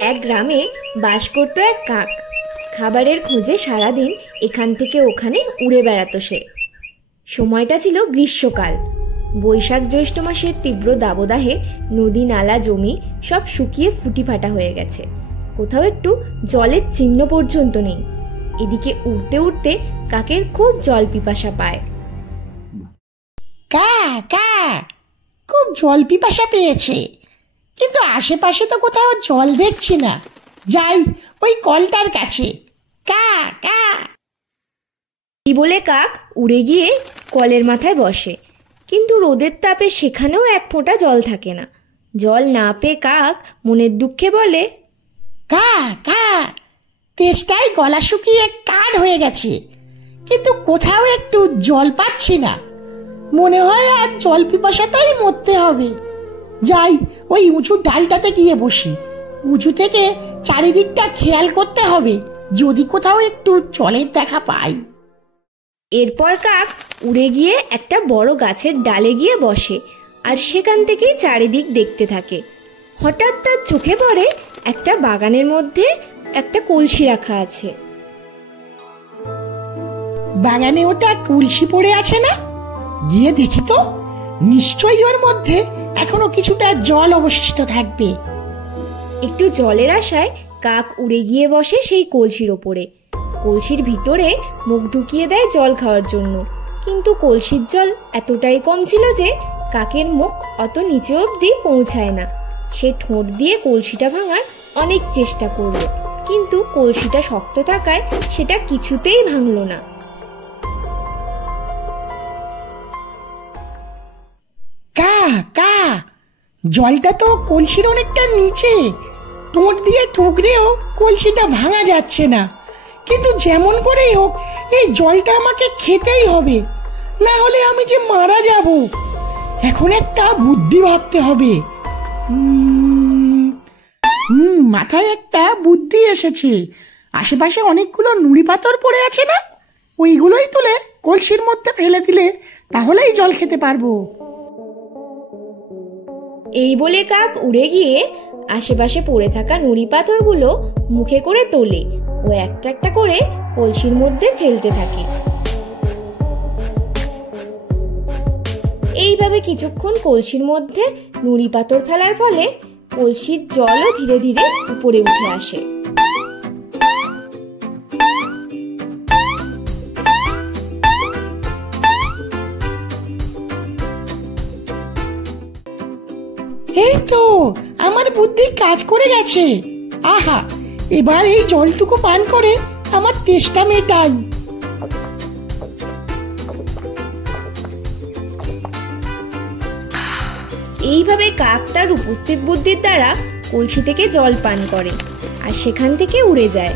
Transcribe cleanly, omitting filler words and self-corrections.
এক গ্রামে বাস করতো এক কাক। খাবারের খোঁজে সারাদিন এখান থেকে ওখানে উড়ে বেড়াতো সে। সময়টা ছিল গ্রীষ্মকাল। বৈশাখ জ্যৈষ্ঠ মাসের তীব্র দাবদাহে নদী নালা জমি সব শুকিয়ে ফুটি ফাটা হয়ে গেছে। কোথাও একটু জলের চিহ্ন পর্যন্ত নেই। এদিকে উড়তে উড়তে কাকের খুব জল পিপাসা পায়। কা কা খুব জল পিপাসা পেয়েছে, কিন্তু আশেপাশে তো কোথাও জল দেখছি না। যাই ওই কলটার কাছে। কা কা এই বলে কাক উড়ে গিয়ে কলের মাথায় বসে, কিন্তু রোদের তাপে সেখানেও এক ফোঁটা জল থাকে না। জল না পেয়ে কাক মনের দুঃখে বলে, কা কা তেষ্টায় গলা শুকিয়ে কাঠ হয়ে গেছে, কিন্তু কোথাও একটু জল পাচ্ছি না। মনে হয় আর জল পিপাসাতেই মরতে হবে। যাই ওই উঁচু ডালটাতে গিয়ে বসি। উঁচু থেকে চারিদিকটা খেয়াল করতে হবে, যদি কোথাও একটু জলের দেখা পাই। এরপর কাক উড়ে গিয়ে একটা বড় গাছের ডালে গিয়ে বসে আর সেখান থেকেই চারিদিক দেখতে থাকে। হঠাৎ তার চোখে পড়ে একটা বাগানের মধ্যে একটা কলসি রাখা আছে। বাগানে ওটা কলসি পড়ে আছে না? গিয়ে দেখি তো, নিশ্চয়ই ওর মধ্যে এখনো কিছুটা জল অবশিষ্ট থাকবে। একটু জলের আশায় কাক উড়ে গিয়ে বসে সেই কলসির ওপরে। কলসির ভিতরে মুখ ঢুকিয়ে দেয় জল খাওয়ার জন্য, কিন্তু কলসির জল এতটাই কম ছিল যে কাকের মুখ অত নিচে অবধি পৌঁছায় না। সে ঠোঁট দিয়ে কলসিটা ভাঙার অনেক চেষ্টা করল, কিন্তু কলসিটা শক্ত থাকায় সেটা কিছুতেই ভাঙল না। কা কা জলটা তো কলসির অনেকটা নিচে। ঠোঁট দিয়ে ঠুকরেও কলসিটা ভাঙা যাচ্ছে না। কিন্তু যেমন করেই হোক এই জলটা আমাকে খেতেই হবে, না হলে আমি যে মারা যাব। এখন একটা বুদ্ধি ভাবতে হবে। মাথায় একটা বুদ্ধি এসেছে। আশেপাশে অনেকগুলো নুড়ি পাথর পড়ে আছে না? ওইগুলোই তুলে কলসির মধ্যে ফেলে দিলে তাহলেই জল খেতে পারবো। এই বলে কাক উড়ে গিয়ে আশেপাশে পড়ে থাকা নুড়ি পাথরগুলো মুখে করে তোলে ও একটা একটা করে কলসির মধ্যে ফেলতে থাকে। এইভাবে কিছুক্ষণ কলসির মধ্যে নুড়ি পাথর ফেলার ফলে কলসির জলও ধীরে ধীরে উপরে উঠে আসে। এই তো আমার বুদ্ধি কাজ করে গেছে। আহা, এবার এই জলটুকু পান করে আমার তেষ্টা মেটাই। এইভাবে কাক তার উপস্থিত বুদ্ধির দ্বারা কলসি থেকে জল পান করে আর সেখান থেকে উড়ে যায়।